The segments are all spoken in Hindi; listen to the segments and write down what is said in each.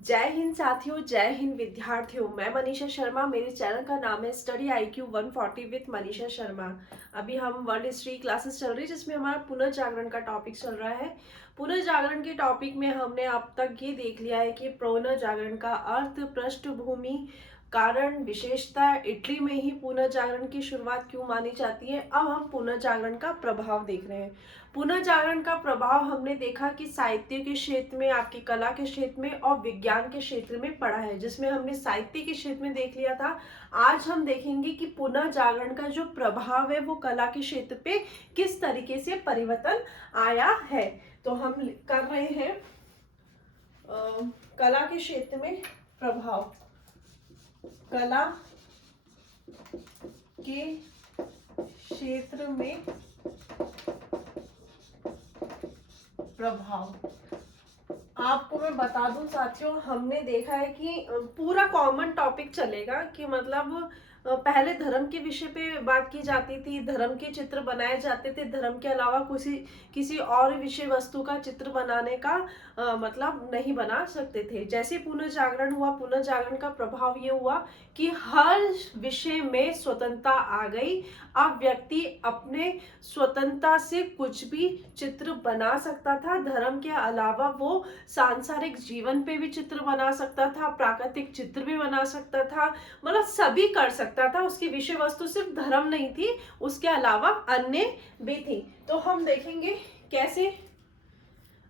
जय हिंद साथियों, जय हिंद विद्यार्थियों। मैं मनीषा शर्मा। मेरे चैनल का नाम है study IQ 140 with Manisha Sharma. अभी हम वर्ल्ड हिस्ट्री क्लासेस चल रही है जिसमें हमारा पुनर्जागरण का टॉपिक चल रहा है। पुनर्जागरण के टॉपिक में हमने अब तक ये देख लिया है कि पुनर्जागरण का अर्थ, पृष्ठभूमि, कारण, विशेषता, इटली में ही पुनर्जागरण की शुरुआत क्यों मानी जाती है। अब हम पुनर्जागरण का प्रभाव देख रहे हैं। पुनर्जागरण का प्रभाव हमने देखा कि साहित्य के क्षेत्र में, आपकी कला के क्षेत्र में और विज्ञान के क्षेत्र में पड़ा है, जिसमें हमने साहित्य के क्षेत्र में देख लिया था। आज हम देखेंगे कि पुनर्जागरण का जो प्रभाव है वो कला के क्षेत्र पे किस तरीके से परिवर्तन आया है। तो हम कर रहे हैं कला के क्षेत्र में प्रभाव। कला के क्षेत्र में प्रभाव। आपको मैं बता दूं साथियों, हमने देखा है कि पूरा कॉमन टॉपिक चलेगा कि मतलब पहले धर्म के विषय पे बात की जाती थी, धर्म के चित्र बनाए जाते थे, धर्म के अलावा किसी और विषय वस्तु का चित्र बनाने का मतलब नहीं बना सकते थे। जैसे पुनर्जागरण हुआ, पुनर्जागरण का प्रभाव ये हुआ कि हर विषय में स्वतंत्रता आ गई। अब व्यक्ति अपने स्वतंत्रता से कुछ भी चित्र बना सकता था। धर्म के अलावा वो सांसारिक जीवन पे भी चित्र बना सकता था, प्राकृतिक चित्र भी बना सकता था, मतलब सभी कर सकता था। उसकी विषय वस्तु सिर्फ धर्म नहीं थी, उसके अलावा अन्य भी थी। तो हम देखेंगे कैसे।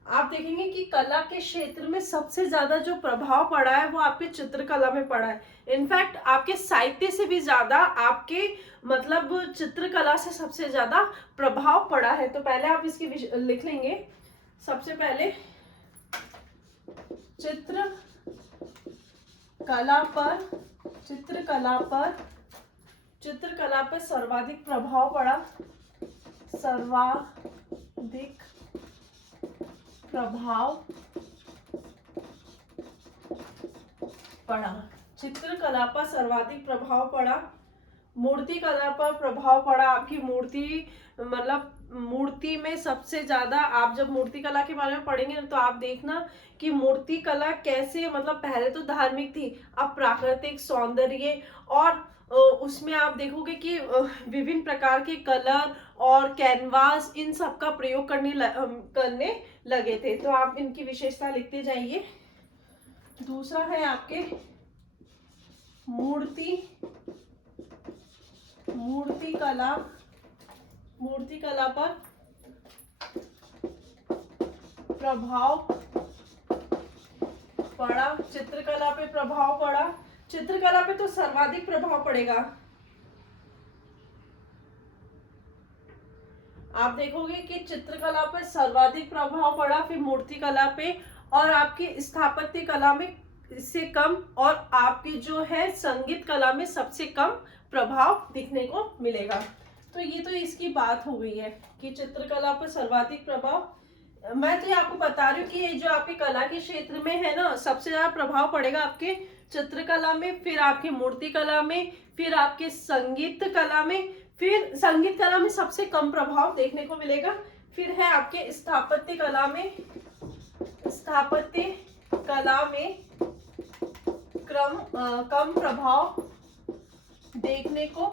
आप देखेंगे कि कला के क्षेत्र में सबसे ज्यादा जो प्रभाव पड़ा है वो आपके चित्रकला में पड़ा है। इनफैक्ट आपके साहित्य से भी ज्यादा आपके मतलब चित्रकला से सबसे ज्यादा प्रभाव पड़ा है। तो पहले आप इसकी लिख लेंगे। सबसे पहले चित्रकला पर सर्वाधिक प्रभाव पड़ा। सर्वाधिक प्रभाव पड़ा। चित्रकला पर सर्वाधिक प्रभाव पड़ा। मूर्ति कला पर प्रभाव पड़ा। आपकी मूर्ति मतलब मूर्ति में सबसे ज्यादा, आप जब मूर्ति कला के बारे में पढ़ेंगे तो आप देखना कि मूर्ति कला कैसे, मतलब पहले तो धार्मिक थी, अब प्राकृतिक, सौंदर्य और उसमें आप देखोगे कि विभिन्न प्रकार के कलर और कैनवास, इन सब का प्रयोग करने लगे थे। तो आप इनकी विशेषता लिखते जाइए। दूसरा है आपके मूर्ति कला पर प्रभाव पड़ा। चित्रकला पे प्रभाव पड़ा। चित्रकला पे तो सर्वाधिक प्रभाव पड़ेगा। आप देखोगे कि चित्रकला पे सर्वाधिक प्रभाव पड़ा, फिर मूर्ति कला पे, और आपकी स्थापत्य कला में इससे कम, और आपकी जो है संगीत कला में सबसे कम प्रभाव दिखने को मिलेगा। तो ये तो इसकी बात हो गई है कि चित्रकला पर सर्वाधिक प्रभाव। मैं तो आपको बता रही हूँ कि ये जो आपके कला के क्षेत्र में है ना, सबसे ज्यादा प्रभाव पड़ेगा आपके चित्रकला में, फिर आपकी मूर्ति कला में, फिर आपके संगीत कला में, फिर संगीत कला में सबसे कम प्रभाव देखने को मिलेगा। फिर है आपके स्थापत्य कला में कम प्रभाव देखने को,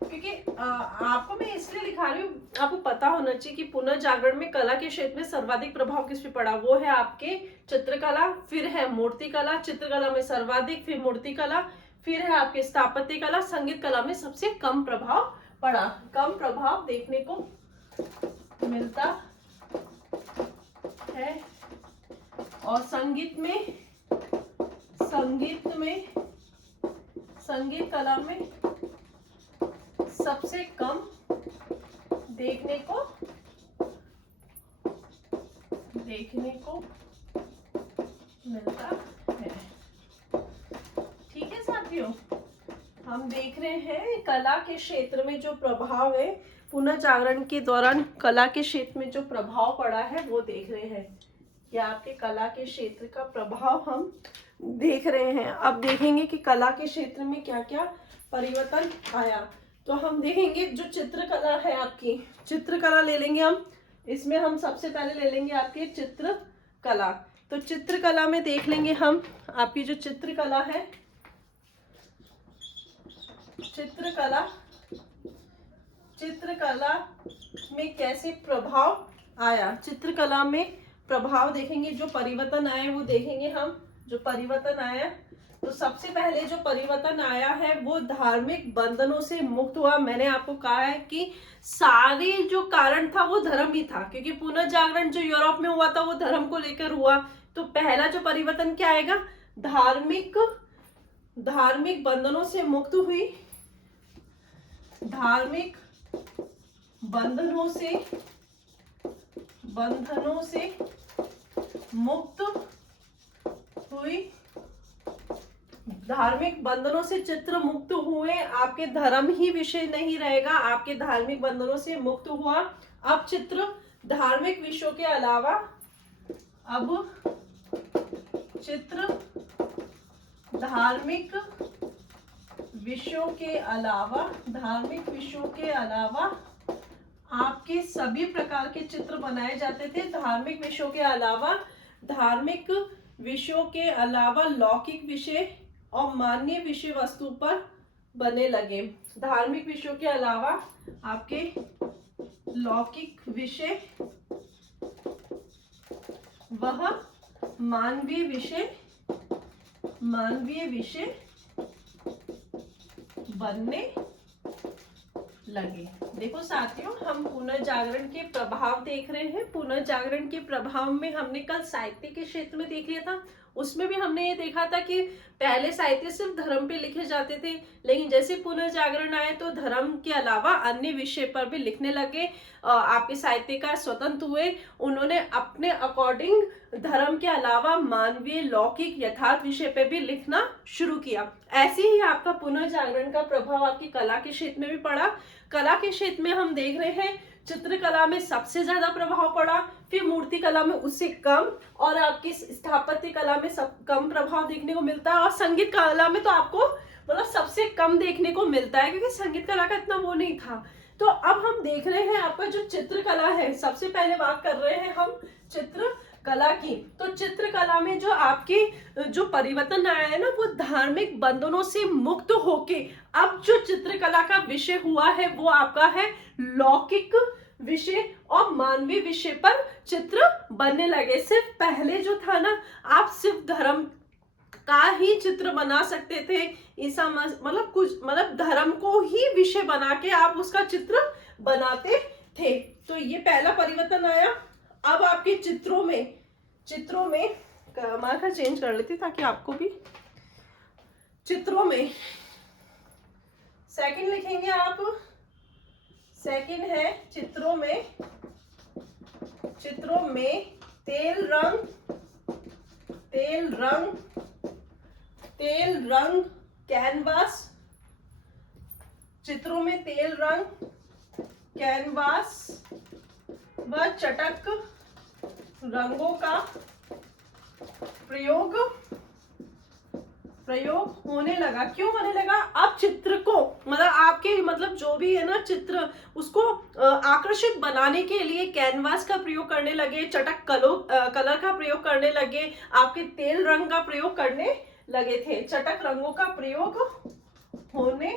क्योंकि आपको मैं इसलिए लिखा रही हूँ, आपको पता होना चाहिए कि पुनर्जागरण में कला के क्षेत्र में सर्वाधिक प्रभाव किस पे पड़ा। वो है आपके चित्रकला, फिर है मूर्ति कला, चित्रकला में सर्वाधिक, फिर मूर्ति कला, फिर है आपके स्थापत्य कला, संगीत कला में सबसे कम प्रभाव पड़ा। कम प्रभाव देखने को मिलता है। और संगीत कला में सबसे कम देखने को मिलता है। ठीक है साथियों, हम देख रहे हैं कला के क्षेत्र में जो प्रभाव है, पुनर्जागरण के दौरान कला के क्षेत्र में जो प्रभाव पड़ा है वो देख रहे हैं। या आपके कला के क्षेत्र का प्रभाव हम देख रहे हैं। अब देखेंगे कि कला के क्षेत्र में क्या क्या परिवर्तन आया। तो हम देखेंगे जो चित्रकला है, आपकी चित्रकला ले लेंगे हम। इसमें हम सबसे पहले ले लेंगे आपके चित्रकला। तो चित्रकला में देख लेंगे हम आपकी जो चित्रकला है, चित्रकला में कैसे प्रभाव आया, चित्रकला में प्रभाव देखेंगे, जो परिवर्तन आए वो देखेंगे हम। जो परिवर्तन आया, तो सबसे पहले जो परिवर्तन आया है वो धार्मिक बंधनों से मुक्त हुआ। मैंने आपको कहा है कि सारे जो कारण था वो धर्म ही था, क्योंकि पुनर्जागरण जो यूरोप में हुआ था वो धर्म को लेकर हुआ। तो पहला जो परिवर्तन क्या आएगा, धार्मिक बंधनों से मुक्त हुई, धार्मिक बंधनों से मुक्त हुई, धार्मिक बंधनों से चित्र मुक्त हुए। आपके धर्म ही विषय नहीं रहेगा, आपके धार्मिक बंधनों से मुक्त हुआ। अब चित्र धार्मिक विषयों के अलावा, अब चित्र धार्मिक विषयों के अलावा आपके सभी प्रकार के चित्र बनाए जाते थे। धार्मिक विषयों के अलावा लौकिक विषय और मान्य विषय वस्तु पर बने लगे। धार्मिक विषयों के अलावा आपके लौकिक विषय वह मानवीय विषय बनने लगे। देखो साथियों, हम पुनर्जागरण के प्रभाव देख रहे हैं। पुनर्जागरण के प्रभाव में हमने कल साहित्य के क्षेत्र में देख लिया था, उसमें भी हमने ये देखा था कि पहले साहित्य सिर्फ धर्म पे लिखे जाते थे, लेकिन जैसे पुनर्जागरण आए तो धर्म के अलावा अन्य विषय पर भी लिखने लगे। आपके साहित्यकार स्वतंत्र हुए, उन्होंने अपने अकॉर्डिंग धर्म के अलावा मानवीय लौकिक यथार्थ विषय पे भी लिखना शुरू किया। ऐसे ही आपका पुनर्जागरण का प्रभाव आपकी कला के क्षेत्र में भी पड़ा। कला के क्षेत्र में हम देख रहे हैं चित्रकला में सबसे ज्यादा प्रभाव पड़ा, फिर मूर्ति कला में उससे कम, और आपकी स्थापत्य कला में सब कम प्रभाव देखने को मिलता है, और संगीत कला में तो आपको मतलब सबसे कम देखने को मिलता है, क्योंकि संगीत कला का इतना वो नहीं था। तो अब हम देख रहे हैं आपका जो चित्रकला है, सबसे पहले बात कर रहे हैं हम चित्रकला की। तो चित्रकला में जो आपके जो परिवर्तन आया है ना, वो धार्मिक बंधनों से मुक्त होके अब जो चित्रकला का विषय हुआ है वो आपका है लौकिक विषय और मानवीय विषय पर चित्र बनने लगे। सिर्फ पहले जो था ना, आप सिर्फ धर्म का ही चित्र बना सकते थे, ईसा मतलब कुछ मतलब धर्म को ही विषय बना के आप उसका चित्र बनाते थे। तो ये पहला परिवर्तन आया। अब आपके चित्रों में मार्कर चेंज कर लेती ताकि आपको भी चित्रों में सेकंड लिखेंगे आप। सेकंड है चित्रों में तेल रंग कैनवास, चित्रों में तेल रंग कैनवास व चटक रंगों का प्रयोग होने लगा। क्यों होने लगा? अब चित्र को मतलब आपके मतलब जो भी है ना चित्र, उसको आकर्षित बनाने के लिए कैनवास का प्रयोग करने लगे, चटक कलर का प्रयोग करने लगे, आपके तेल रंग का प्रयोग करने लगे थे, चटक रंगों का प्रयोग होने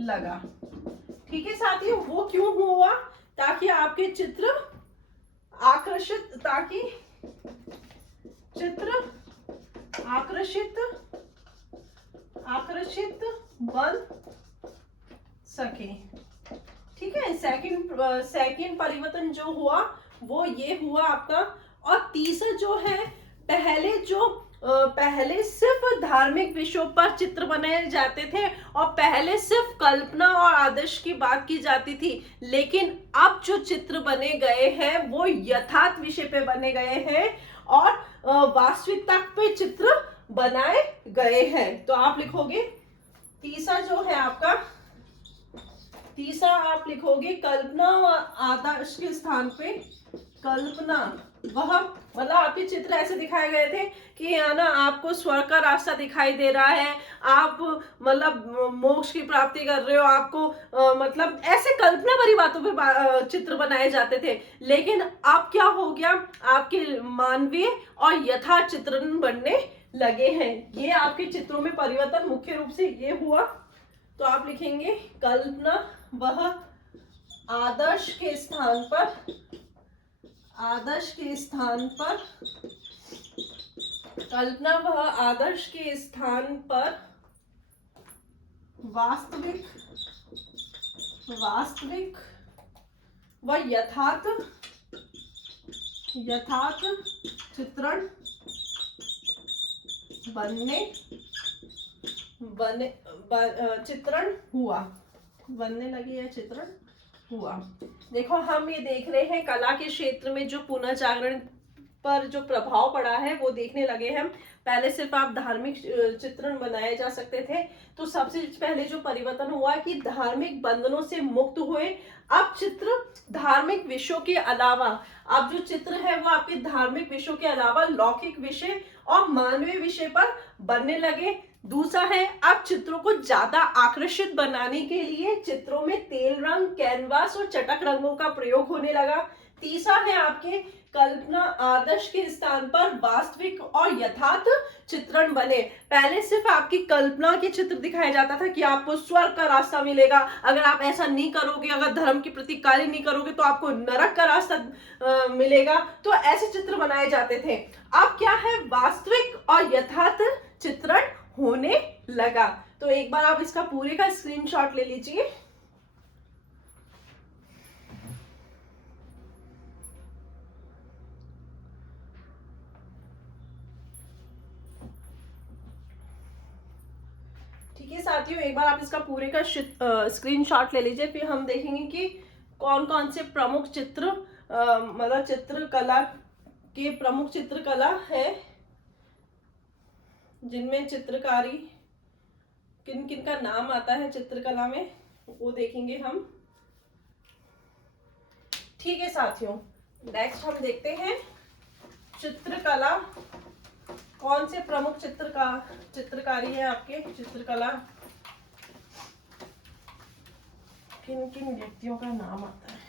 लगा। ठीक है साथियों, वो क्यों हुआ? ताकि आपके चित्र आकर्षित बन सके। ठीक है, सेकंड परिवर्तन जो हुआ वो ये हुआ आपका। और तीसरा जो है, पहले सिर्फ धार्मिक विषयों पर चित्र बनाए जाते थे और पहले सिर्फ कल्पना और आदर्श की बात की जाती थी, लेकिन अब जो चित्र बने गए हैं वो यथार्थ विषय पे बने गए हैं और वास्तविकता पे चित्र बनाए गए हैं। तो आप लिखोगे तीसरा जो है आपका, तीसरा आप लिखोगे कल्पना व आदर्श के स्थान पे कल्पना। वह मतलब आपके चित्र ऐसे दिखाए गए थे कि है ना, आपको स्वर्ग का रास्ता दिखाई दे रहा है, आप मतलब मोक्ष की प्राप्ति कर रहे हो, आपको मतलब ऐसे कल्पना भरी बातों पे चित्र बनाए जाते थे। लेकिन अब क्या हो गया, आपके मानवीय और यथार्थ चित्रण बनने लगे हैं। ये आपके चित्रों में परिवर्तन मुख्य रूप से ये हुआ। तो आप लिखेंगे कल्पना वह आदर्श के स्थान पर, आदर्श के स्थान पर, कल्पना वह आदर्श के स्थान पर वास्तविक, वास्तविक व यथार्थ, यथार्थ चित्रण चित्रण हुआ, बनने लगी है, चित्रण हुआ। देखो हम ये देख रहे हैं कला के क्षेत्र में जो पुनर्जागरण पर जो प्रभाव पड़ा है वो देखने लगे हैं। पहले सिर्फ आप धार्मिक चित्रण बनाए जा सकते थे, तो सबसे पहले जो परिवर्तन हुआ कि धार्मिक बंधनों से मुक्त हुए। अब चित्र धार्मिक विषयों के अलावा, अब जो चित्र है वो आपके धार्मिक विषयों के अलावा लौकिक विषय और मानवीय विषय पर बनने लगे। दूसरा है, अब चित्रों को ज्यादा आकर्षित बनाने के लिए चित्रों में तेल रंग, कैनवास और चटक रंगों का प्रयोग होने लगा। तीसरा है आपके कल्पना आदर्श के स्थान पर वास्तविक और यथार्थ चित्रण बने। पहले सिर्फ आपकी कल्पना के चित्र दिखाया जाता था कि आपको स्वर्ग का रास्ता मिलेगा, अगर आप ऐसा नहीं करोगे, अगर धर्म के प्रति कार्य नहीं करोगे तो आपको नरक का रास्ता मिलेगा। तो ऐसे चित्र बनाए जाते थे। अब क्या है, वास्तविक और यथार्थ चित्रण होने लगा। तो एक बार आप इसका पूरे का स्क्रीनशॉट ले लीजिए। ठीक है साथियों, एक बार आप इसका पूरे का स्क्रीनशॉट ले लीजिए, फिर हम देखेंगे कि कौन कौन से प्रमुख चित्र मतलब चित्रकला के प्रमुख चित्रकला है जिनमें चित्रकारी किन किन का नाम आता है चित्रकला में, वो देखेंगे हम। ठीक है साथियों, नेक्स्ट हम देखते हैं चित्रकला, कौन से प्रमुख चित्रकारी है आपके चित्रकला, किन किन व्यक्तियों का नाम आता है।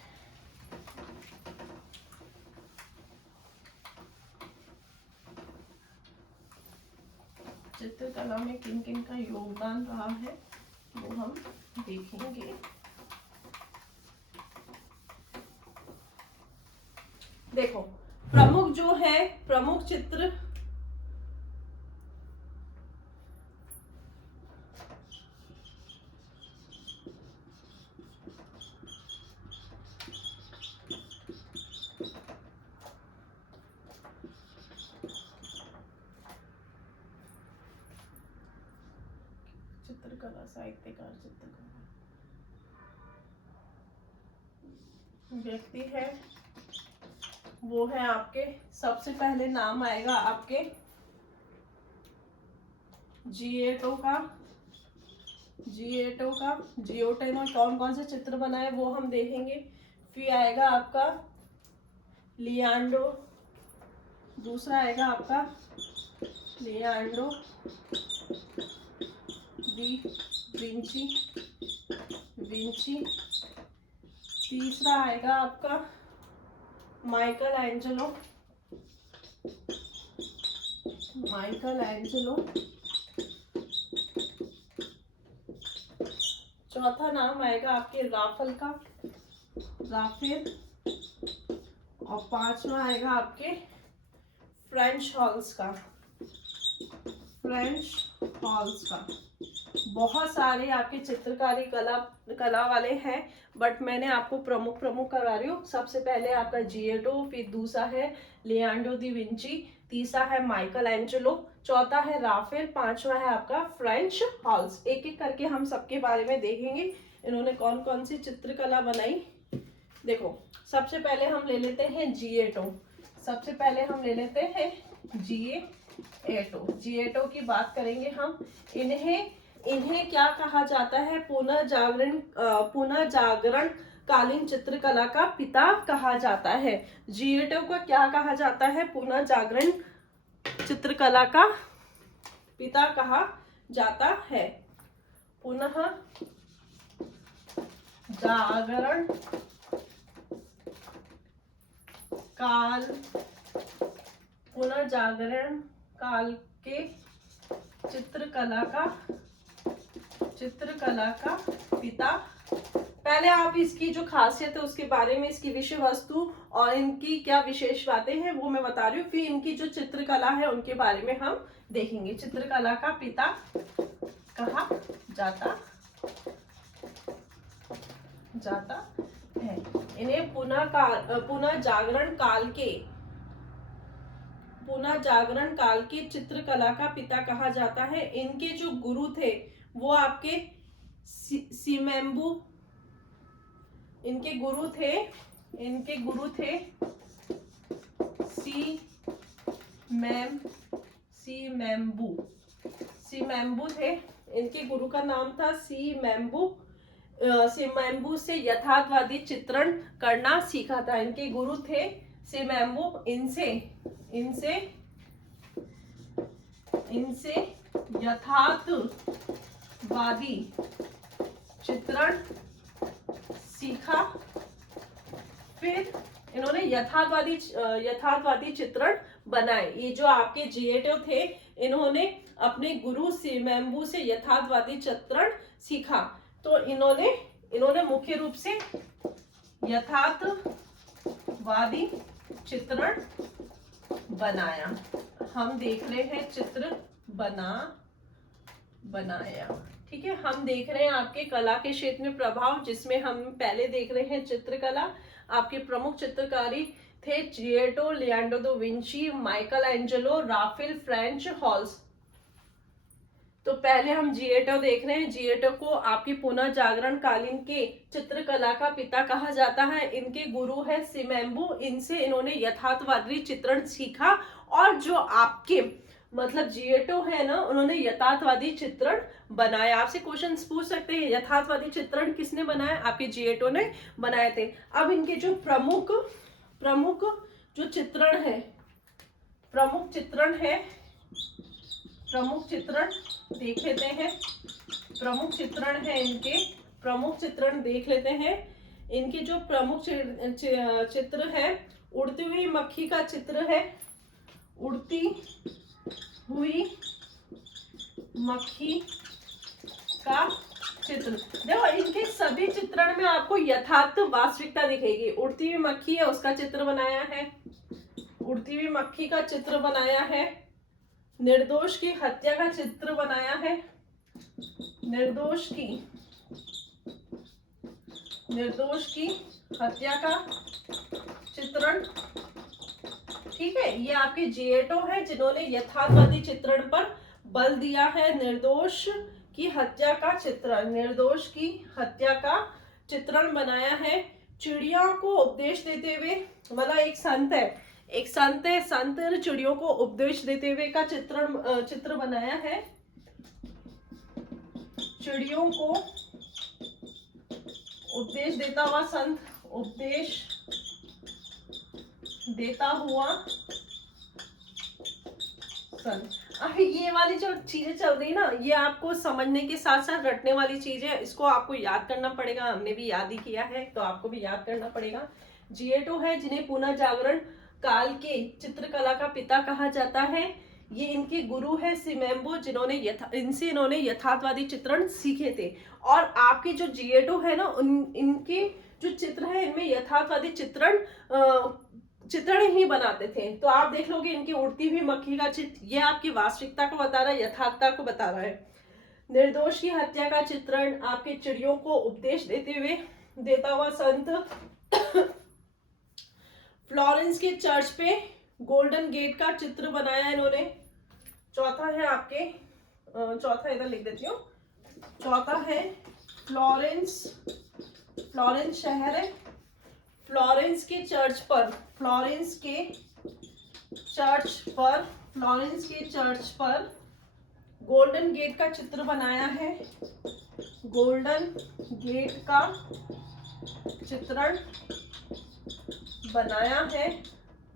चित्रकला में किन किन का योगदान रहा है वो हम देखेंगे। देखो प्रमुख जो है, प्रमुख चित्र चित्रकला, साहित्यकार, चित्रकला व्यक्ति है वो है आपके, सबसे पहले नाम आएगा आपके जियोटो का। जियोटो ने कौन कौन से चित्र बनाए वो हम देखेंगे। फिर आएगा आपका लियोनार्डो, दूसरा आएगा आपका लियोनार्डो डी विंची, तीसरा आएगा आपका माइकल एंजेलो, चौथा नाम आएगा आपके राफेल, और पांचवा आएगा आपके फ्रेंच हॉल्स का। बहुत सारे आपके चित्रकारी कला वाले हैं, बट मैंने आपको प्रमुख करा रही हूँ। सबसे पहले आपका जियोटो, फिर दूसरा है लियोनार्डो दी विंची, तीसरा है माइकल एंजेलो, चौथा है राफेल, पांचवा है आपका फ्रेंच हॉल्स। एक एक करके हम सबके बारे में देखेंगे इन्होंने कौन कौन सी चित्रकला बनाई। देखो सबसे पहले हम ले लेते हैं जियोटो की बात करेंगे हम। इन्हें इन्हें क्या कहा जाता है? पुनर्जागरण कालीन चित्रकला का पिता कहा जाता है। जिएटो को क्या कहा जाता है? पुनर्जागरण चित्रकला का पिता कहा जाता है। पुनः जागरण काल, पुनर्जागरण काल के चित्रकला का पिता। पहले आप इसकी जो खासियत है उसके बारे में, इसकी विषय वस्तु और इनकी क्या विशेष बातें हैं वो मैं बता रही हूँ, फिर इनकी जो चित्रकला है उनके बारे में हम देखेंगे। चित्रकला का पिता कहा जाता है। इन्हें पुनर्जागरण काल के चित्रकला का पिता कहा जाता है। इनके जो गुरु थे वो आपके सीमेम्बू, इनके गुरु थे सीमेम्बू थे। इनके गुरु का नाम था सीमेम्बू से यथार्थवादी चित्रण करना सीखा था। इनके गुरु थे सीमेम्बू। इनसे यथार्थवादी चित्रण सीखा। फिर इन्होंने यथार्थवादी चित्रण बनाए। ये जो आपके जिएटो थे, इन्होंने अपने गुरु सीमेम्बू से यथार्थवादी चित्रण सीखा। तो इन्होंने मुख्य रूप से यथार्थवादी चित्रण बनाया। हम देख रहे हैं चित्र बनाया। ठीक है, हम देख रहे हैं आपके कला के क्षेत्र में प्रभाव, जिसमें हम पहले देख रहे हैं चित्रकला। आपके प्रमुख चित्रकारी थे Giotto, Leonardo da Vinci, Michelangelo, Raphael, Frans Hals. तो पहले हम जिएटो देख रहे हैं। जिएटो को आपकी पुनर्जागरण कालीन के चित्रकला का पिता कहा जाता है। इनके गुरु है सीमेम्बू। इनसे इन्होंने यथार्थवादी चित्रण सीखा। और जो आपके मतलब जिएटो है ना, उन्होंने यथार्थवादी चित्रण बनाया। आपसे क्वेश्चन पूछ सकते हैं यथार्थवादी चित्रण किसने बनाया? आपके जिएटो ने बनाए थे। अब इनके जो प्रमुख जो चित्रण है, प्रमुख चित्रण देख लेते हैं। प्रमुख चित्रण देख लेते हैं। इनके जो प्रमुख चित्र है, उड़ती हुई मक्खी का चित्र है। उड़ती हुई मक्खी का चित्र। देखो, इनके सभी चित्रण में आपको यथार्थ वास्तविकता दिखेगी। उड़ती हुई मक्खी है, उसका चित्र बनाया है। उड़ती हुई मक्खी का चित्र बनाया है। निर्दोष की हत्या का चित्र बनाया है। निर्दोष की हत्या का चित्रण। ठीक है, ये आपके जिएटो है जिन्होंने यथार्थवादी चित्रण पर बल दिया है। निर्दोष की हत्या का चित्रण बनाया है। चिड़िया को उपदेश देते हुए, मतलब एक संत है संत चिड़ियों को उपदेश देते हुए का चित्र बनाया है। चिड़ियों को उपदेश देता हुआ संत, उपदेश देता हुआ संत। ये वाली जो चीजें चल रही ना, ये आपको समझने के साथ साथ रटने वाली चीज है। इसको आपको याद करना पड़ेगा। हमने भी याद ही किया है, तो आपको भी याद करना पड़ेगा। जिएटो है जिन्हें पुनर्जागरण काल के चित्रकला का पिता कहा जाता है। ये इनके गुरु है सीमेम्बू, जिन्होंने इन्होंने यथार्थवादी चित्रण सीखे थे। और आपके जो जिएटो है ना, इनके जो चित्र है, इनमें यथार्थवादी चित्रण ही बनाते थे। तो आप देख लोगे इनकी उड़ती हुई मक्खी का चित्र, ये आपकी वास्तविकता को बता रहा है, यथार्थता को बता रहा है। निर्दोष की हत्या का चित्रण आपके चिड़ियों को उपदेश देता हुआ संत। फ्लोरेंस के चर्च पे गोल्डन गेट का चित्र बनाया इन्होंने। चौथा है आपके, चौथा इधर लिख देती हूँ। चौथा है फ्लोरेंस शहर है। फ्लोरेंस के चर्च पर गोल्डन गेट का चित्र बनाया है, गोल्डन गेट का चित्रण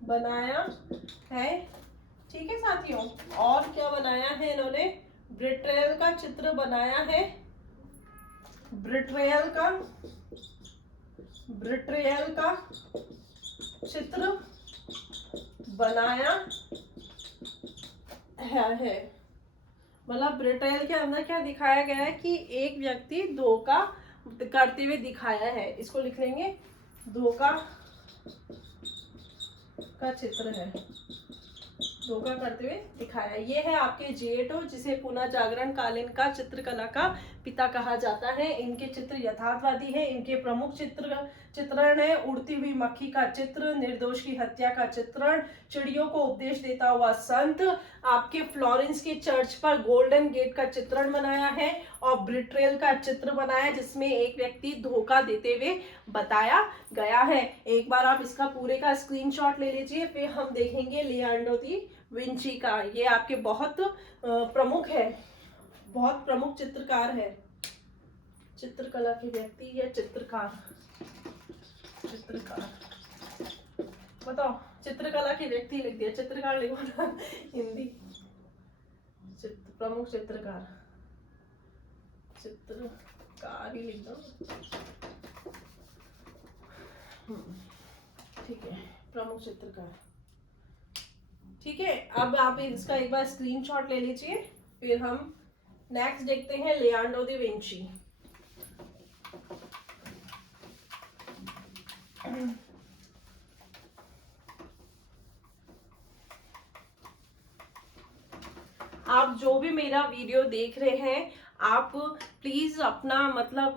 बनाया है। ठीक है साथियों, और क्या बनाया है इन्होंने, ब्रिट्रेल का चित्र बनाया है, ब्रिट्रेल का चित्र बनाया है। मतलब ब्रिट्रेल के अंदर क्या दिखाया गया है कि एक व्यक्ति धोखा करते हुए दिखाया है। इसको लिख लेंगे, धोखा का चित्र है, धोखा करते हुए दिखाया। ये है आपके जेठो, जिसे पुनः जागरण कालीन का चित्रकला का पिता कहा जाता है। इनके चित्र यथार्थवादी है। इनके प्रमुख चित्रण है उड़ती हुई मक्खी का चित्र, निर्दोष की हत्या का चित्रण, चिड़ियों को उपदेश देता हुआ संत, आपके फ्लोरेंस के चर्च पर गोल्डन गेट का चित्रण बनाया है, और ब्रिट्रेल का चित्र बनाया जिसमें एक व्यक्ति धोखा देते हुए बताया गया है। एक बार आप इसका पूरे का स्क्रीनशॉट ले लीजिए, फिर हम देखेंगे लियोनार्डो दी विंची का। ये आपके बहुत प्रमुख है, बहुत प्रमुख चित्रकार है, चित्रकला के व्यक्ति या चित्रकार बताओ, चित्रकला के व्यक्ति लिख दिया, चित्रकार लिखो ना हिंदी, प्रमुख चित्रकार ही लिख दो। ठीक है, प्रमुख चित्रकार। ठीक है, अब आप इसका एक बार स्क्रीनशॉट ले लीजिए, फिर हम नेक्स्ट देखते हैं लियोनार्डो दा विंची। आप जो भी मेरा वीडियो देख रहे हैं, आप प्लीज अपना मतलब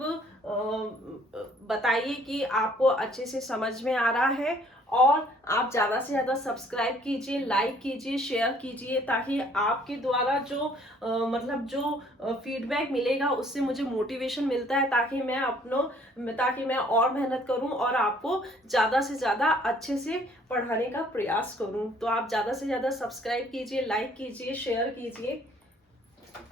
बताइए कि आपको अच्छे से समझ में आ रहा है, और आप ज़्यादा से ज़्यादा सब्सक्राइब कीजिए, लाइक कीजिए, शेयर कीजिए, ताकि आपके द्वारा जो मतलब जो फीडबैक मिलेगा उससे मुझे मोटिवेशन मिलता है, ताकि मैं और मेहनत करूं और आपको ज़्यादा से ज़्यादा अच्छे से पढ़ाने का प्रयास करूं। तो आप ज़्यादा से ज़्यादा सब्सक्राइब कीजिए, लाइक कीजिए, शेयर कीजिए,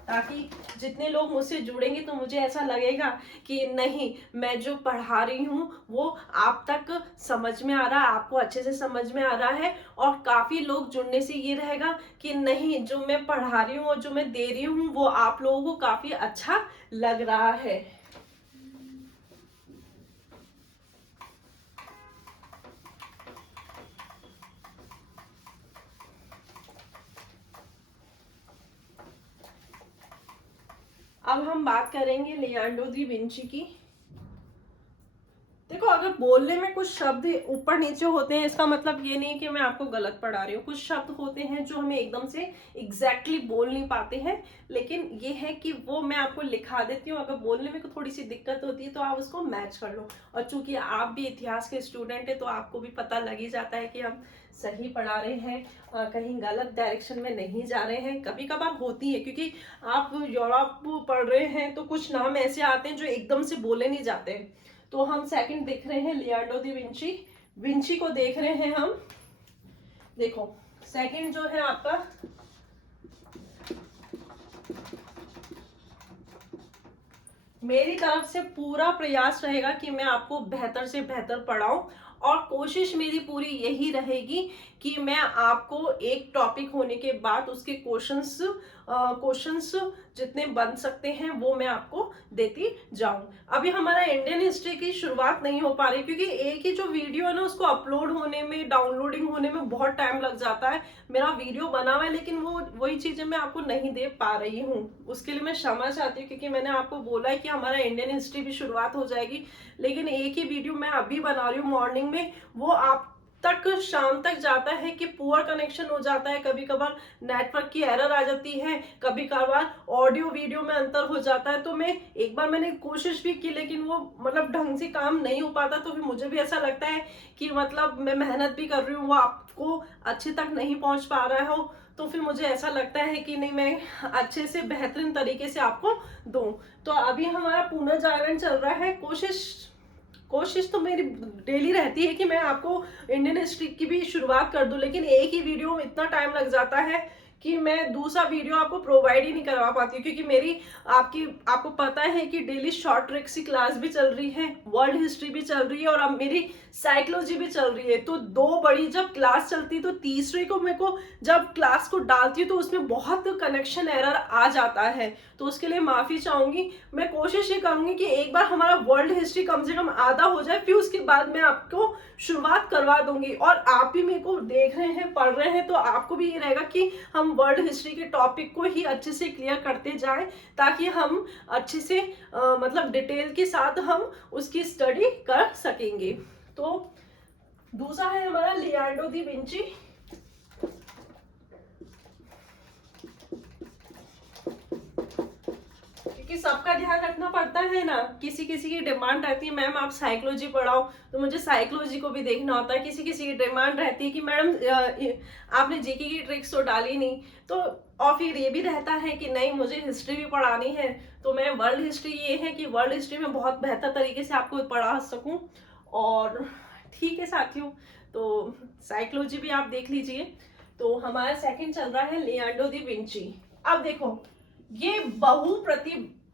ताकि जितने लोग मुझसे जुड़ेंगे तो मुझे ऐसा लगेगा कि नहीं, मैं जो पढ़ा रही हूँ वो आप तक समझ में आ रहा है, आपको अच्छे से समझ में आ रहा है, और काफ़ी लोग जुड़ने से ये रहेगा कि नहीं, जो मैं पढ़ा रही हूँ और जो मैं दे रही हूँ वो आप लोगों को काफ़ी अच्छा लग रहा है। अब हम बात करेंगे लियोनार्डो दी विंची की। देखो, अगर बोलने में कुछ शब्द ऊपर नीचे होते हैं, इसका मतलब ये नहीं कि मैं आपको गलत पढ़ा रही हूँ। कुछ शब्द होते हैं जो हमें एकदम से एग्जैक्टली बोल नहीं पाते हैं, लेकिन ये है कि वो मैं आपको लिखा देती हूँ। अगर बोलने में थोड़ी सी दिक्कत होती है तो आप उसको मैच कर लो। और चूंकि आप भी इतिहास के स्टूडेंट है तो आपको भी पता लग ही जाता है कि हम सही पढ़ा रहे हैं, कहीं गलत डायरेक्शन में नहीं जा रहे हैं। कभी कभार होती है, क्योंकि आप यूरोप पढ़ रहे हैं तो कुछ नाम ऐसे आते हैं जो एकदम से बोले नहीं जाते हैं। तो हम सेकंड देख रहे हैं लियोनार्डो दी विंची को देख रहे हैं हम। देखो, सेकंड जो है आपका मेरी तरफ से पूरा प्रयास रहेगा कि मैं आपको बेहतर से बेहतर पढ़ाऊं, और कोशिश मेरी पूरी यही रहेगी कि मैं आपको एक टॉपिक होने के बाद उसके क्वेश्चंस जितने बन सकते हैं वो मैं आपको देती जाऊं। अभी हमारा इंडियन हिस्ट्री की शुरुआत नहीं हो पा रही, क्योंकि एक ही जो वीडियो है ना उसको अपलोड होने में, डाउनलोडिंग होने में बहुत टाइम लग जाता है। मेरा वीडियो बना हुआ है लेकिन वही चीजें मैं आपको नहीं दे पा रही हूँ। उसके लिए मैं क्षमा चाहती हूँ, क्योंकि मैंने आपको बोला है कि हमारा इंडियन हिस्ट्री भी शुरुआत हो जाएगी, लेकिन एक ही वीडियो मैं अभी बना रही हूँ मॉर्निंग में, वो आप तक शाम तक जाता है कि पुअर कनेक्शन हो जाता है, कभी कभार नेटवर्क की एरर आ जाती है, कभी कभार ऑडियो वीडियो में अंतर हो जाता है। तो मैंने कोशिश भी की, लेकिन वो मतलब ढंग से काम नहीं हो पाता। तो फिर मुझे भी ऐसा लगता है कि मतलब मैं मेहनत भी कर रही हूँ, वो आपको अच्छे तक नहीं पहुंच पा रहा हो, तो फिर मुझे ऐसा लगता है कि नहीं, मैं अच्छे से बेहतरीन तरीके से आपको दूं। तो अभी हमारा पुनर्जागरण चल रहा है। कोशिश तो मेरी डेली रहती है कि मैं आपको इंडियन हिस्ट्री की भी शुरुआत कर दूं, लेकिन एक ही वीडियो में इतना टाइम लग जाता है कि मैं दूसरा वीडियो आपको प्रोवाइड ही नहीं करवा पाती हूँ, क्योंकि मेरी आपको पता है कि डेली शॉर्ट ट्रिक्स की क्लास भी चल रही है, वर्ल्ड हिस्ट्री भी चल रही है, और अब मेरी साइकोलॉजी भी चल रही है। तो दो बड़ी जब क्लास चलती है तो तीसरे को मेरे को जब क्लास को डालती हूँ तो उसमें बहुत कनेक्शन एरर आ जाता है, तो उसके लिए माफी चाहूंगी। मैं कोशिश ये करूंगी कि एक बार हमारा वर्ल्ड हिस्ट्री कम से कम आधा हो जाए, फिर उसके बाद मैं आपको शुरुआत करवा दूंगी। और आप भी मेरे को देख रहे हैं, पढ़ रहे हैं, तो आपको भी ये रहेगा कि हम वर्ल्ड हिस्ट्री के टॉपिक को ही अच्छे से क्लियर करते जाएं, ताकि हम अच्छे से मतलब डिटेल के साथ हम उसकी स्टडी कर सकेंगे। तो दूसरा है हमारा लियोनार्डो दा विंची। क्योंकि सबका ध्यान रखना पड़ता है ना, किसी किसी की डिमांड रहती है मैम आप साइकोलॉजी पढ़ाओ, तो मुझे साइकोलॉजी को भी देखना होता है। किसी किसी की डिमांड रहती है कि मैडम आपने जीके की ट्रिक्स तो डाली नहीं, तो और फिर ये भी रहता है कि नहीं मुझे हिस्ट्री भी पढ़ानी है। तो मैं वर्ल्ड हिस्ट्री, ये है कि वर्ल्ड हिस्ट्री में बहुत बेहतर तरीके से आपको पढ़ा सकूं। और ठीक है साथियों, तो साइकोलॉजी भी आप देख लीजिए। तो हमारा सेकंड चल रहा है लियोनार्डो दा विंची। अब देखो, ये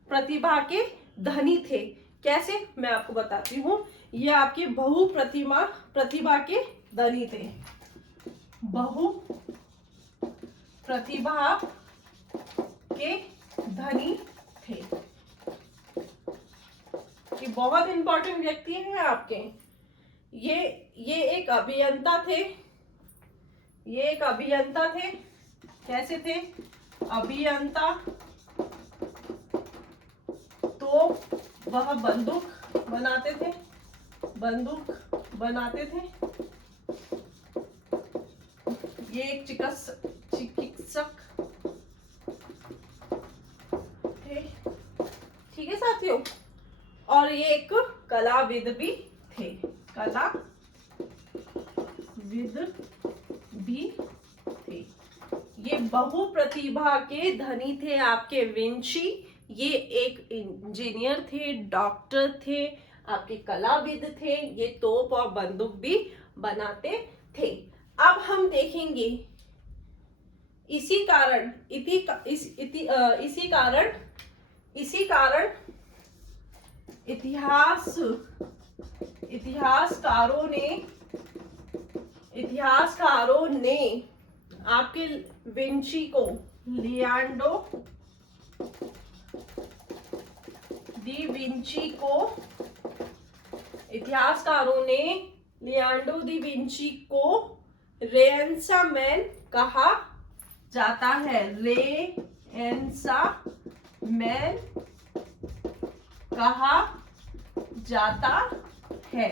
प्रतिभा के धनी थे। कैसे, मैं आपको बताती हूँ। ये आपके प्रतिभा के धनी थे। प्रतिभा के धनी थे, ये बहुत इंपॉर्टेंट व्यक्ति हैं आपके। ये एक अभियंता थे। कैसे थे? अभियंता। तो वह बंदूक बनाते थे। ये एक चिकित्सक थे, ठीक है साथियों। और ये एक कलाविद भी थे। ये बहुप्रतिभा के धनी थे आपके विंची। ये एक इंजीनियर थे, डॉक्टर थे, आपके कलाविद थे, ये तोप और बंदूक भी बनाते थे। अब हम देखेंगे इसी कारण इतिहासकारों ने आपके विंची को, लियोनार्डो दी विंची को, इतिहासकारों ने लियोनार्डो दी विंची को रेनेसां मैन कहा जाता है। रेनेसां मैन कहा जाता है।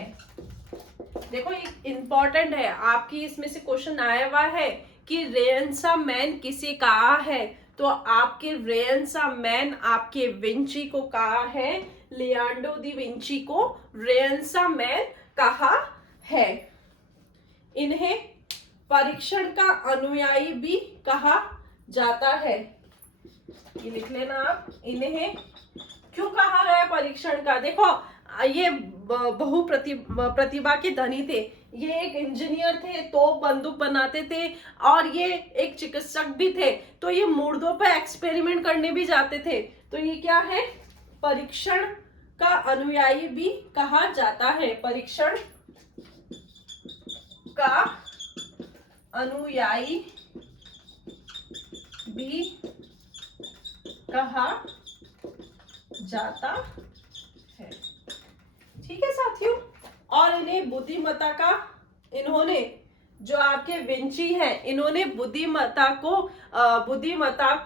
देखो एक इंपॉर्टेंट है, आपकी इसमें से क्वेश्चन आया हुआ है कि रेनेसां मैन किसे कहा है, तो आपके रेनेसां मैन आपके विंची को कहा है। लियोनार्डो दी विंची को रेनेसां मैन कहा है। इन्हें परीक्षण का अनुयायी भी कहा जाता है। ये लिख लेना आप, इन्हें क्यों कहा गया परीक्षण का। देखो ये प्रतिभा के धनी थे, ये एक इंजीनियर थे, तोप बंदूक बनाते थे, और ये एक चिकित्सक भी थे। तो ये मुर्दों पर एक्सपेरिमेंट करने भी जाते थे। तो ये क्या है? परीक्षण का अनुयायी भी कहा जाता है। परीक्षण का अनुयायी भी कहा जाता है। ठीक है साथियों। और इन्हें बुद्धिमत्ता का, इन्होंने जो आपके विंची है, इन्होंने बुद्धिमत्ता को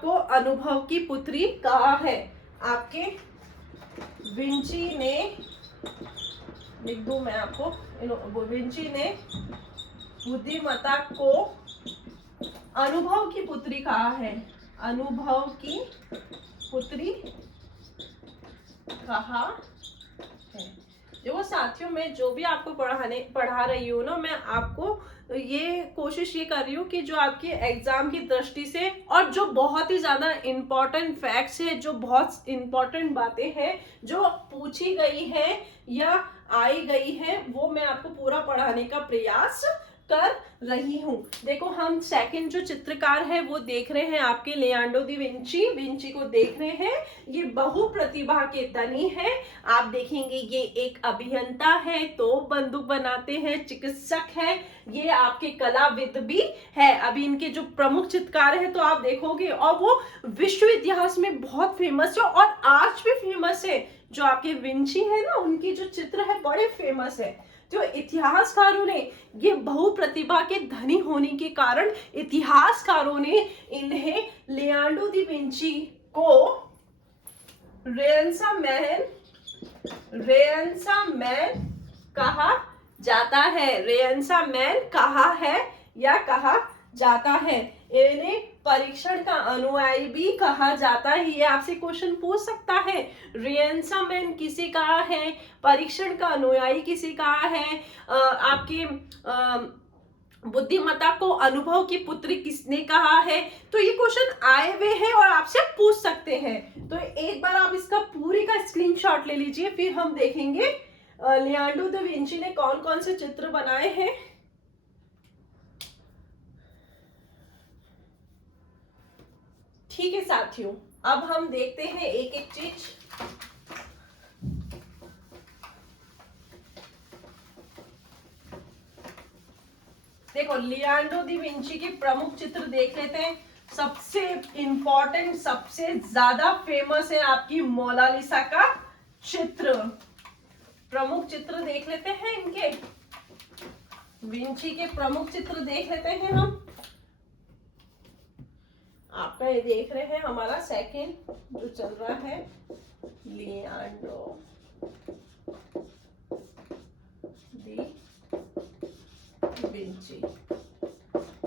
अनुभव की पुत्री कहा है। आपके विंची ने, लिख दूं मैं आपको, विंची ने बुद्धिमत्ता को अनुभव की पुत्री कहा है। अनुभव की पुत्री कहा है। देखो साथियों, मैं जो भी आपको पढ़ा रही हूँ ना, मैं आपको ये कोशिश ये कर रही हूँ कि जो आपके एग्जाम की दृष्टि से, और जो बहुत ही ज्यादा इम्पोर्टेंट फैक्ट्स है, जो बहुत इम्पोर्टेंट बातें हैं जो पूछी गई है या आई गई है, वो मैं आपको पूरा पढ़ाने का प्रयास कर रही हूँ। देखो हम सेकंड जो चित्रकार है वो देख रहे हैं आपके लियोनार्डो दा विंची, विंची को देख रहे हैं। ये बहु प्रतिभा के धनी है। आप देखेंगे ये एक अभियंता है, तो बंदूक बनाते हैं, चिकित्सक है, ये आपके कलाविद भी है। अभी इनके जो प्रमुख चित्रकार है तो आप देखोगे, और वो विश्व इतिहास में बहुत फेमस है और आज भी फेमस है। जो आपके विंची है ना, उनकी जो चित्र है बड़े फेमस है। तो इतिहासकारों ने ये बहु प्रतिभा के धनी होने के कारण इतिहासकारों ने इन्हें लियोनार्डो दा विंची को रेनेसां मैन कहा जाता है। रेनेसां मैन कहा है या कहा जाता है। इन्हें परीक्षण का अनुयायी भी कहा जाता है। ये आपसे क्वेश्चन पूछ सकता है, रेनेसां मैन किसे कहा है, परीक्षण का अनुयायी किसे कहा है, आपके बुद्धिमत्ता को अनुभव की पुत्री किसने कहा है। तो ये क्वेश्चन आए हुए हैं और आपसे पूछ सकते हैं। तो एक बार आप इसका पूरी का स्क्रीनशॉट ले लीजिए, फिर हम देखेंगे लियोनार्डो दा विंची ने कौन कौन से चित्र बनाए हैं। ठीक है साथियों, अब हम देखते हैं एक एक चीज। देखो लियोनार्डो दा विंची के प्रमुख चित्र देख लेते हैं। सबसे इंपॉर्टेंट, सबसे ज्यादा फेमस है आपकी मोनालिसा का चित्र। प्रमुख चित्र देख लेते हैं इनके, विंची के प्रमुख चित्र देख लेते हैं हम। आपका ये देख रहे हैं हमारा सेकंड जो चल रहा है, लियोनार्डो दा विंची।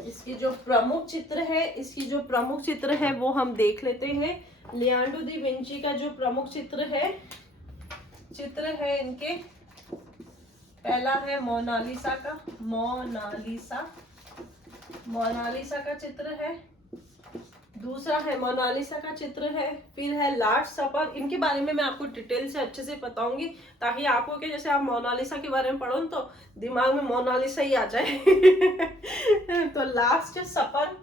इसकी जो प्रमुख चित्र है वो हम देख लेते हैं। लियोनार्डो दा विंची का जो प्रमुख चित्र है इनके, पहला है मोनालिसा का चित्र है। दूसरा है मोनालिसा का चित्र है। फिर है लास्ट सपर। इनके बारे में मैं आपको डिटेल से अच्छे से बताऊंगी, ताकि आपको के जैसे आप मोनालिसा के बारे में पढ़ो तो दिमाग में मोनालिसा ही आ जाए। तो लास्ट सपर,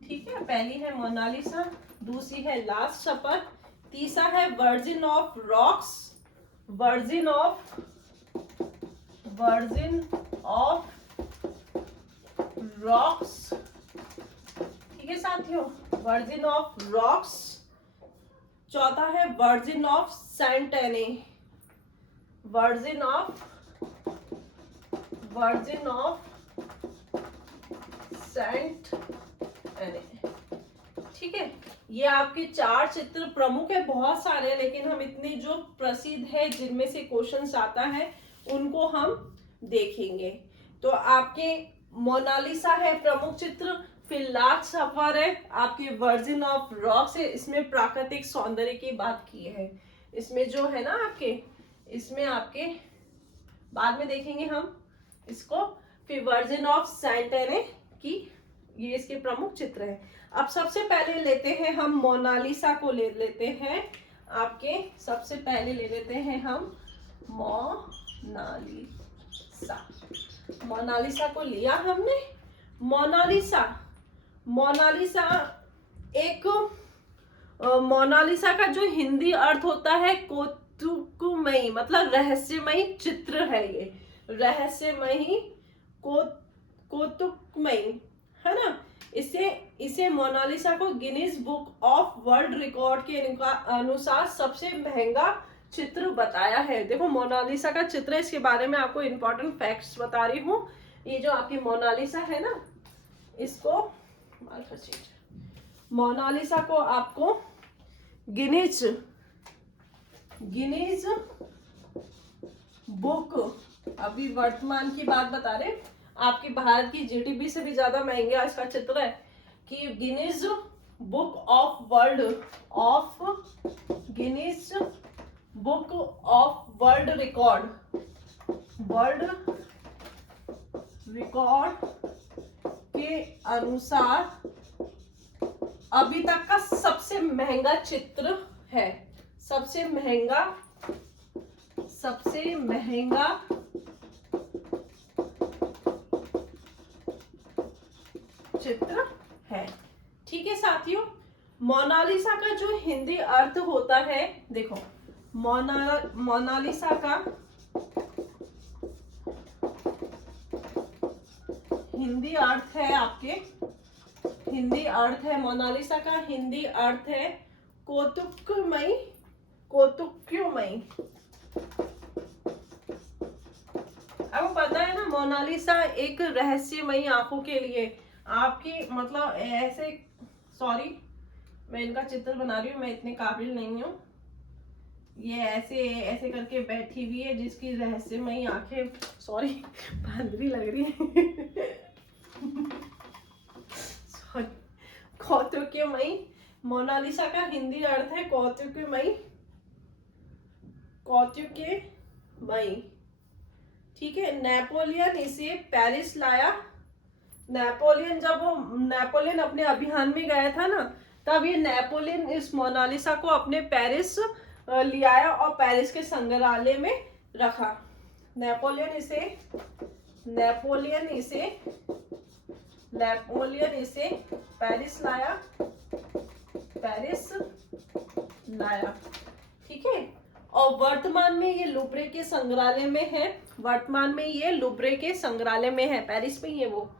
ठीक है। पहली है मोनालिसा, दूसरी है लास्ट सपर, तीसरा है वर्जिन ऑफ रॉक्स, ठीक है साथियों, वर्जिन ऑफ रॉक्स। चौथा है वर्जिन ऑफ सेंट एने, ठीक है। ये आपके 4 चित्र प्रमुख है, बहुत सारे हैं, लेकिन हम इतने जो प्रसिद्ध है जिनमें से क्वेश्चंस आता है उनको हम देखेंगे। तो आपके मोनालिसा है प्रमुख चित्र, फिर लास्ट सफर है, आपके वर्जिन ऑफ रॉक्स है, इसमें प्राकृतिक सौंदर्य की बात की है। इसमें जो है ना इसमें आपके बाद में देखेंगे हम इसको। फिर वर्जिन ऑफ सेंट एने की, ये इसके प्रमुख चित्र है। अब सबसे पहले लेते हैं हम मोनालिसा को, ले लेते हैं आपके, सबसे पहले ले लेते हैं हम मोनालिसा को लिया हमने। मोनालिसा एक, मोनालिसा का जो हिंदी अर्थ होता है कौतुकमयी, मतलब रहस्यमयी चित्र है। ये रहस्यमयी, कौतुकमयी है ना। इसे मोनालिसा को Guinness book of world record के अनुसार सबसे महंगा चित्र बताया है। देखो मोनालिसा का चित्र, इसके बारे में आपको इंपॉर्टेंट फैक्ट्स बता रही हूँ। ये जो आपकी मोनालिसा है ना, इसको, मोनालिसा को आपको गिनीज बुक, अभी वर्तमान की बात बता रहे, आपकी भारत की जीडीपी से भी ज्यादा महंगा इसका चित्र है, कि Guinness book of world record के अनुसार अभी तक का सबसे महंगा चित्र है। सबसे महंगा सबसे महंगा चित्र है। ठीक है साथियों, मोनालिसा का जो हिंदी अर्थ होता है, देखो मोनालिसा का हिंदी अर्थ है आपके, हिंदी अर्थ है मोनालिसा का हिंदी अर्थ है कौतुकमयी, कौतुकमयी। अब पता है ना, मोनालिसा एक रहस्यमयी आंखों के लिए आपकी, मतलब ऐसे, सॉरी मैं इनका चित्र बना रही हूँ, मैं इतने काबिल नहीं हूँ। ये ऐसे ऐसे करके बैठी हुई है जिसकी रहस्यमयी आंखें, सॉरी बंदरी लग रही है सॉरी, कौतुकमयी। मोनालिसा का हिंदी अर्थ है कौतुकमयी, कौतुकमयी। ठीक है, नेपोलियन इसे पेरिस लाया। नेपोलियन, जब वो नेपोलियन अपने अभियान में गया था ना, तब ये नेपोलियन इस मोनालिसा को अपने पेरिस ले आया और पेरिस के संग्रहालय में रखा। नेपोलियन इसे पेरिस लाया। ठीक है, और वर्तमान में ये लुब्रे के संग्रहालय में है। वर्तमान में ये लुब्रे के संग्रहालय में है, पेरिस में ही है वो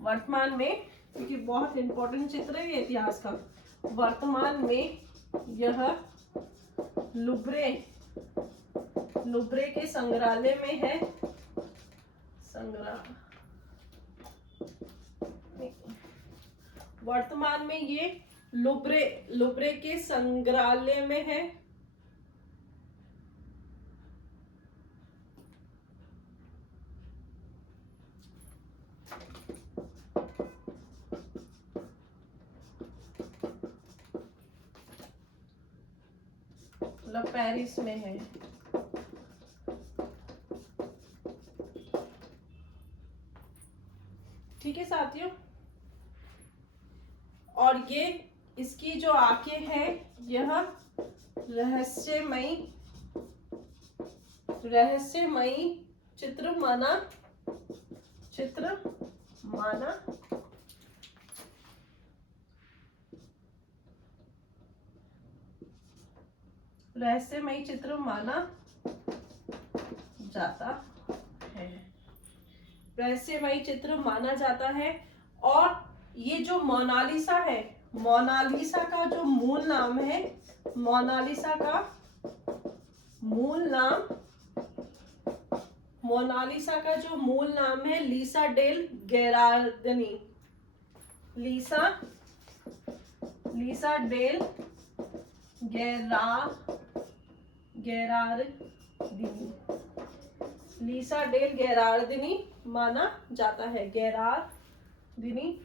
वर्तमान में, क्योंकि बहुत इंपॉर्टेंट चित्र है ये इतिहास का। वर्तमान में यह लुब्रे के संग्रहालय में है। वर्तमान में ये लुब्रे के संग्रहालय में है। मतलब पेरिस में है। ठीक है साथियों, और ये इसकी जो आंखें हैं, यह रहस्यमयी चित्र माना रहस्यमयी चित्र माना जाता है। रहस्यमयी चित्र माना जाता है। और ये जो मोनालिसा है, मोनालिसा का जो मूल नाम है, मोनालिसा का मूल नाम है लीसा डेल गेरार्डनी। लीसा डेल लीसा डेल गेरार्डनी माना जाता है। गेरार्डनी,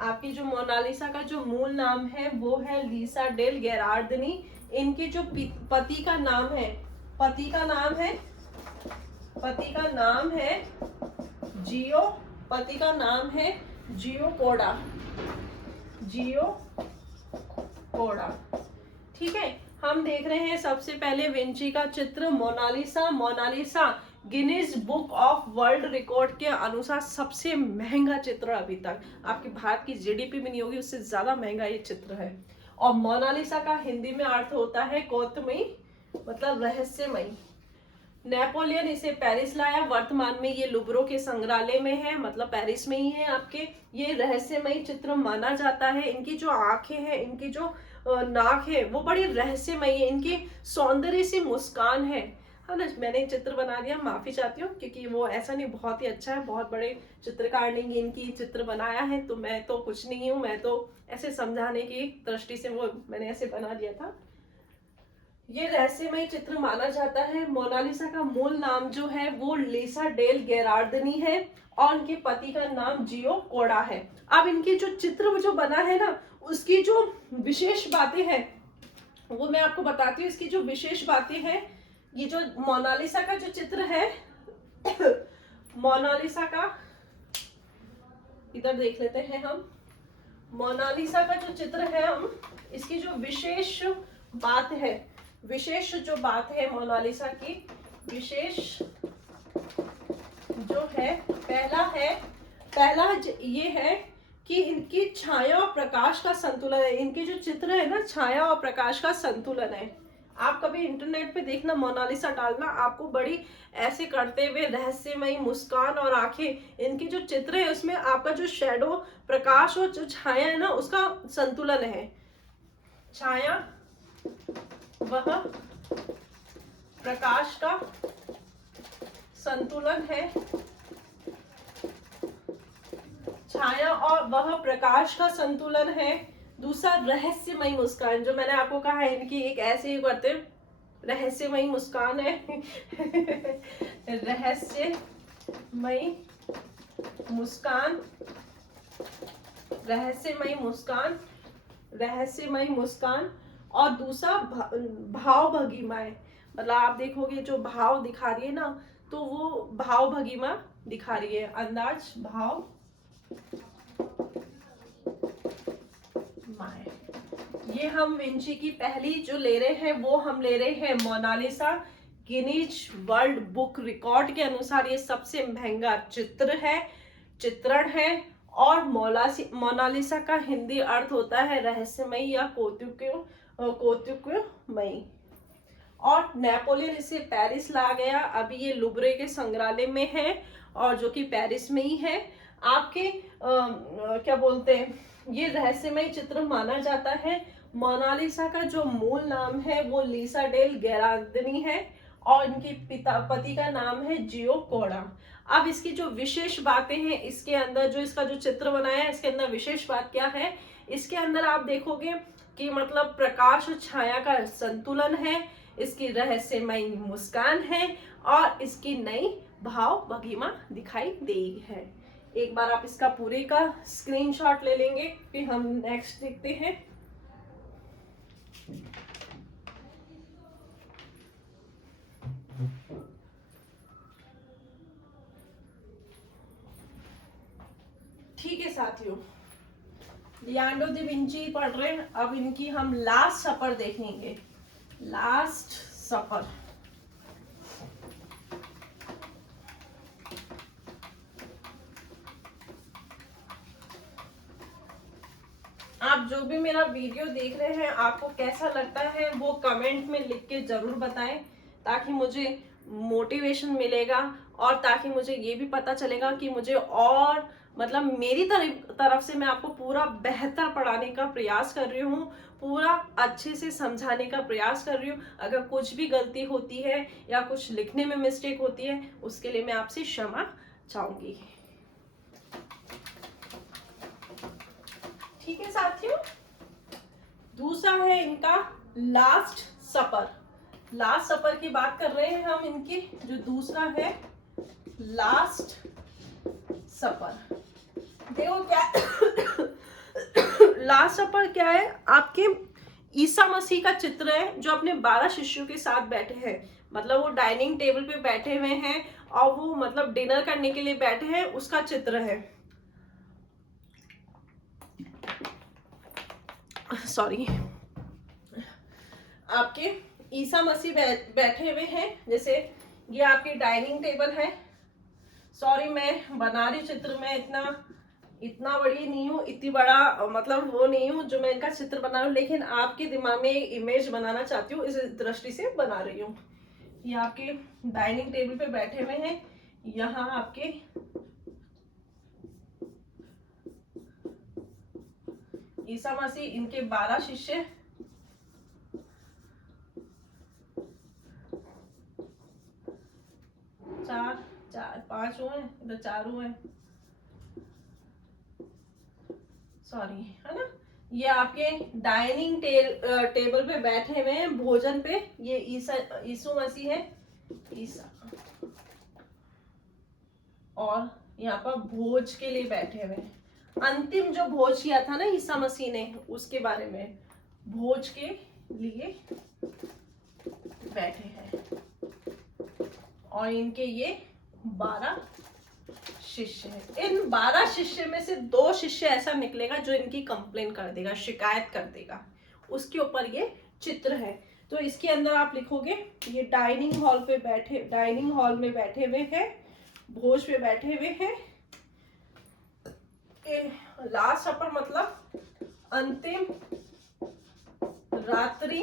आपकी जो मोनालिसा का जो मूल नाम है वो है लीसा डेल गेरार्डनी। इनके जो पति का नाम है जियो कोड़ा। ठीक है, हम देख रहे हैं सबसे पहले विंची का चित्र Mona Lisa Guinness book of world record के अनुसार सबसे महंगा चित्र अभी तक। आपके भारत की जीडीपी में नहीं होगी, उससे ज्यादा महंगा ये चित्र है। और मोनालिसा का हिंदी में अर्थ होता है कौतुकमयी, मतलब रहस्यमयी। नेपोलियन इसे पेरिस लाया। वर्तमान में ये लुब्रो के संग्रहालय में है, मतलब पेरिस में ही है आपके। ये रहस्यमयी चित्र माना जाता है। इनकी जो आंखें हैं, इनकी जो नाक है, वो बड़ी रहस्यमयी है। इनकी सौंदर्य सी मुस्कान है ना। मैंने चित्र बना दिया, माफी चाहती हूँ, क्योंकि वो ऐसा नहीं, बहुत ही अच्छा है, बहुत बड़े चित्रकार ने इनकी चित्र बनाया है, तो मैं तो कुछ नहीं हूँ, मैं तो ऐसे समझाने की दृष्टि से वो मैंने ऐसे बना दिया था। ये रहस्यमय चित्र माना जाता है। मोनालिसा का मूल नाम जो है वो लीसा डेल गेरार्डनी है और उनके पति का नाम जियो कोड़ा है। अब इनके जो चित्र जो बना है ना, उसकी जो विशेष बातें हैं वो मैं आपको बताती हूँ। इसकी जो विशेष बातें हैं, ये जो मोनालिसा का जो चित्र है मोनालिसा का, इधर देख लेते हैं हम। मोनालिसा का जो चित्र है, हम इसकी जो विशेष बात है विशेष जो बात है मोनालिसा की, विशेष जो है, ये है कि इनकी छाया और प्रकाश का संतुलन है। इनके जो चित्र है ना, छाया और प्रकाश का संतुलन है। आप कभी इंटरनेट पे देखना, मोनालिसा डालना, आपको बड़ी ऐसे करते हुए रहस्यमयी मुस्कान और आंखें, इनकी जो चित्र है उसमें आपका जो शैडो, प्रकाश और जो छाया है ना, उसका संतुलन है। छाया वह प्रकाश का संतुलन है, छाया और वह प्रकाश का संतुलन है। दूसरा रहस्यमयी मुस्कान, जो मैंने आपको कहा है इनकी एक ऐसे ही करते रहस्यमयी मुस्कान है। रहस्यमयी मुस्कान, रहस्यमयी मुस्कान, रहस्यमयी मुस्कान। और दूसरा भाव भंगिमा है, मतलब आप देखोगे जो भाव दिखा रही है ना, तो वो भाव भंगिमा दिखा रही है, अंदाज भाव माए। ये हम विंची की पहली जो ले रहे हैं वो हम ले रहे हैं Mona Lisa. Guinness world book record के अनुसार ये सबसे महंगा चित्र है, चित्रण है। और मोनालिसा का हिंदी अर्थ होता है रहस्यमयी या कौतुकमयी। और नेपोलियन इसे पेरिस ला गया, अभी ये लुब्रे के संग्रहालय में है और जो कि पेरिस में ही है। आपके क्या बोलते हैं, ये रहस्यमय चित्र माना जाता है। मोनालिसा का जो मूल नाम है वो लीसा डेल गेरार्डिनी है और इनके पति का नाम है जियो कोड़ा। अब इसकी जो विशेष बातें हैं, इसके अंदर जो इसका जो चित्र बनाया है, इसके अंदर विशेष बात क्या है, इसके अंदर आप देखोगे कि मतलब प्रकाश और छाया का संतुलन है, इसकी रहस्यमयी मुस्कान है और इसकी नई भाव भंगिमा दिखाई देगी है। एक बार आप इसका पूरे का स्क्रीनशॉट ले लेंगे, फिर हम नेक्स्ट देखते हैं। ठीक है साथियों, लियोनार्डो दा विंची पढ़ रहे हैं, अब इनकी हम लास्ट सपर देखेंगे। लास्ट सपर, आप जो भी मेरा वीडियो देख रहे हैं आपको कैसा लगता है वो कमेंट में लिख के जरूर बताएं, ताकि मुझे मोटिवेशन मिलेगा और ताकि मुझे ये भी पता चलेगा कि मुझे और मतलब मेरी तरफ से मैं आपको पूरा बेहतर पढ़ाने का प्रयास कर रही हूँ, पूरा अच्छे से समझाने का प्रयास कर रही हूँ। अगर कुछ भी गलती होती है या कुछ लिखने में मिस्टेक होती है, उसके लिए मैं आपसे क्षमा चाहूंगी। ठीक है साथियों, दूसरा है इनका लास्ट सपर। लास्ट सपर की बात कर रहे हैं हम, इनकी जो दूसरा है लास्ट सपर। देखो क्या लास्ट सपर क्या है, आपके ईसा मसीह का चित्र है जो अपने 12 शिष्यों के साथ बैठे हैं। मतलब वो डाइनिंग टेबल पे बैठे हुए हैं और वो मतलब डिनर करने के लिए बैठे हैं, उसका चित्र है। सॉरी, आपके ईसा मसीह बैठे हुए हैं, जैसे ये आपकी डाइनिंग टेबल है। सॉरी, मैं बना रही चित्र में इतना बड़ी नहीं हूँ, इतनी बड़ा मतलब वो नहीं हूँ जो मैं इनका चित्र बना रही हूँ, लेकिन आपके दिमाग में एक इमेज बनाना चाहती हूँ, इस दृष्टि से बना रही हूँ। ये आपके डाइनिंग टेबल पे बैठे हुए हैं, यहाँ आपके ईसा मसीह, इनके 12 शिष्य, चार 5 हुए, इधर 4 हुए, सॉरी, है ना। ये आपके डाइनिंग टेबल पे बैठे हुए हैं भोजन पे। ये यीशु मसीह है, ईसा, और यहाँ पर भोज के लिए बैठे हुए हैं। अंतिम जो भोज किया था ना ईसा मसीह ने, उसके बारे में, भोज के लिए बैठे हैं। और इनके ये 12 शिष्य है। इन 12 शिष्य में से 2 शिष्य ऐसा निकलेगा जो इनकी कंप्लेन कर देगा, शिकायत कर देगा, उसके ऊपर ये चित्र है। तो इसके अंदर आप लिखोगे ये डाइनिंग हॉल में बैठे हुए हैं, भोज पे बैठे हुए हैं। लास्ट सपर मतलब अंतिम रात्रि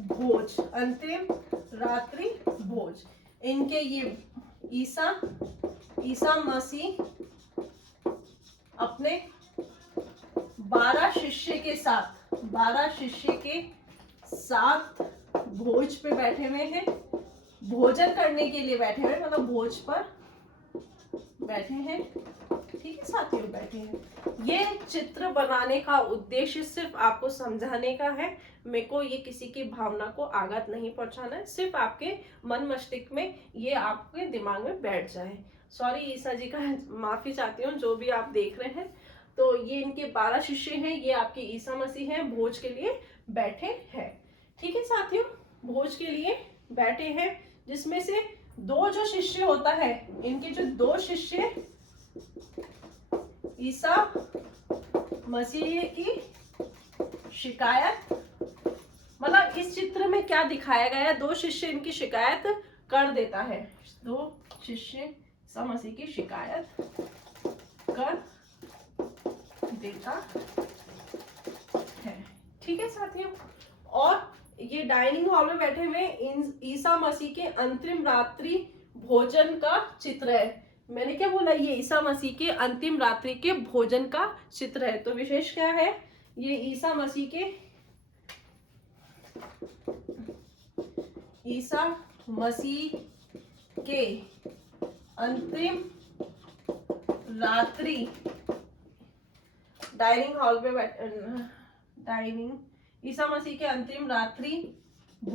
भोज, अंतिम रात्रि भोज। इनके ये ईसा मसीह अपने 12 शिष्य के साथ भोज पे बैठे हुए हैं, भोजन करने के लिए बैठे हुए, मतलब भोज पर बैठे हैं। ठीक है साथियों, बैठे हैं। ये चित्र बनाने का उद्देश्य सिर्फ आपको समझाने का है। मेरे को ये किसी की भावना को आघात नहीं पहुंचाना है, सिर्फ आपके मन मस्तिष्क में ये आपके दिमाग में बैठ जाए। सॉरी ईसा जी का माफी चाहती हूँ जो भी आप देख रहे हैं। तो ये इनके 12 शिष्य हैं, ये आपके ईसा मसीह हैं, भोज के लिए बैठे हैं। ठीक है साथियों, भोज के लिए बैठे हैं, जिसमें से 2 जो शिष्य होता है, इनके जो 2 शिष्य ईसा मसीह की शिकायत, मतलब इस चित्र में क्या दिखाया गया है, 2 शिष्य इनकी शिकायत कर देता है, 2 शिष्य ईसा मसीह की शिकायत कर देता है। ठीक है साथियों, और ये डाइनिंग हॉल में बैठे हुए ईसा मसीह के अंतिम रात्रि भोजन का चित्र है। मैंने क्या बोला, ये ईसा मसीह के अंतिम रात्रि के भोजन का चित्र है। तो विशेष क्या है, ये ईसा मसीह के अंतिम रात्रि डाइनिंग हॉल पे ईसा मसीह के अंतिम रात्रि